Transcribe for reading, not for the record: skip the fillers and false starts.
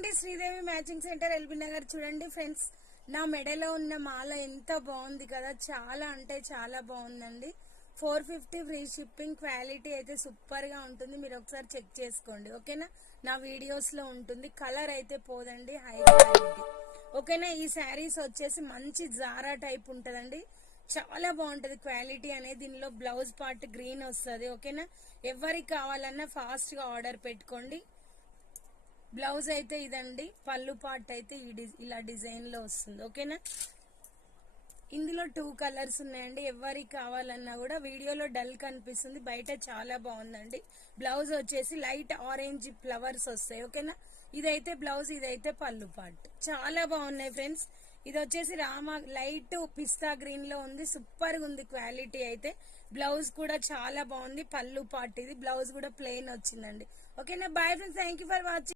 అండి, Sridevi matching centre LB Nagar. చూడండి friends, నా మెడలో ఉన్న మాల ఎంత బాగుంది కదా, చాలా అంటే చాలా బాగుందండి. 450 ఫ్రీ షిప్పింగ్. క్వాలిటీ అయితే సూపర్ గా ఉంటుంది, మీరు ఒకసారి చెక్ చేసుకోండి ఓకేనా. నా వీడియోస్ లో ఉంటుంది, కలర్ అయితే పోదండి, హై క్వాలిటీ ఓకేనా. ఈ శారీస్ వచ్చేసి మంచి జారా టైప్ ఉంటదండి, చాలా బాగుంటది క్వాలిటీ అనేది. దీనిలో బ్లౌజ్ పార్ట్ గ్రీన్ వస్తుంది ఓకేనా. ఎవరికి కావాలన్నా ఫాస్ట్ గా ఆర్డర్ పెట్టుకోండి. బ్లౌజ్ అయితే ఇదండి, పళ్ళు పార్ట్ అయితే ఇలా డిజైన్ లో వస్తుంది ఓకేనా. ఇందులో 2 కలర్స్ ఉన్నాయండి, ఎవరికి కావాలన్నా కూడా. వీడియోలో డల్ కనిపిస్తుంది, బయట చాలా బాగుందండి. బ్లౌజ్ వచ్చేసి లైట్ ఆరెంజ్ ఫ్లవర్స్ వస్తాయి ఓకేనా. ఇదైతే బ్లౌజ్, ఇదైతే పళ్ళు పార్ట్, చాలా బాగున్నాయి ఫ్రెండ్స్. ఇది వచ్చేసి లైట్ పిస్తా గ్రీన్ లో ఉంది, సూపర్ గా ఉంది క్వాలిటీ అయితే. బ్లౌజ్ కూడా చాలా బాగుంది, పళ్ళు పార్ట్ ఇది. బ్లౌజ్ కూడా ప్లెయిన్ వచ్చిందండి ఓకేనా. Bye friends, thank for watching.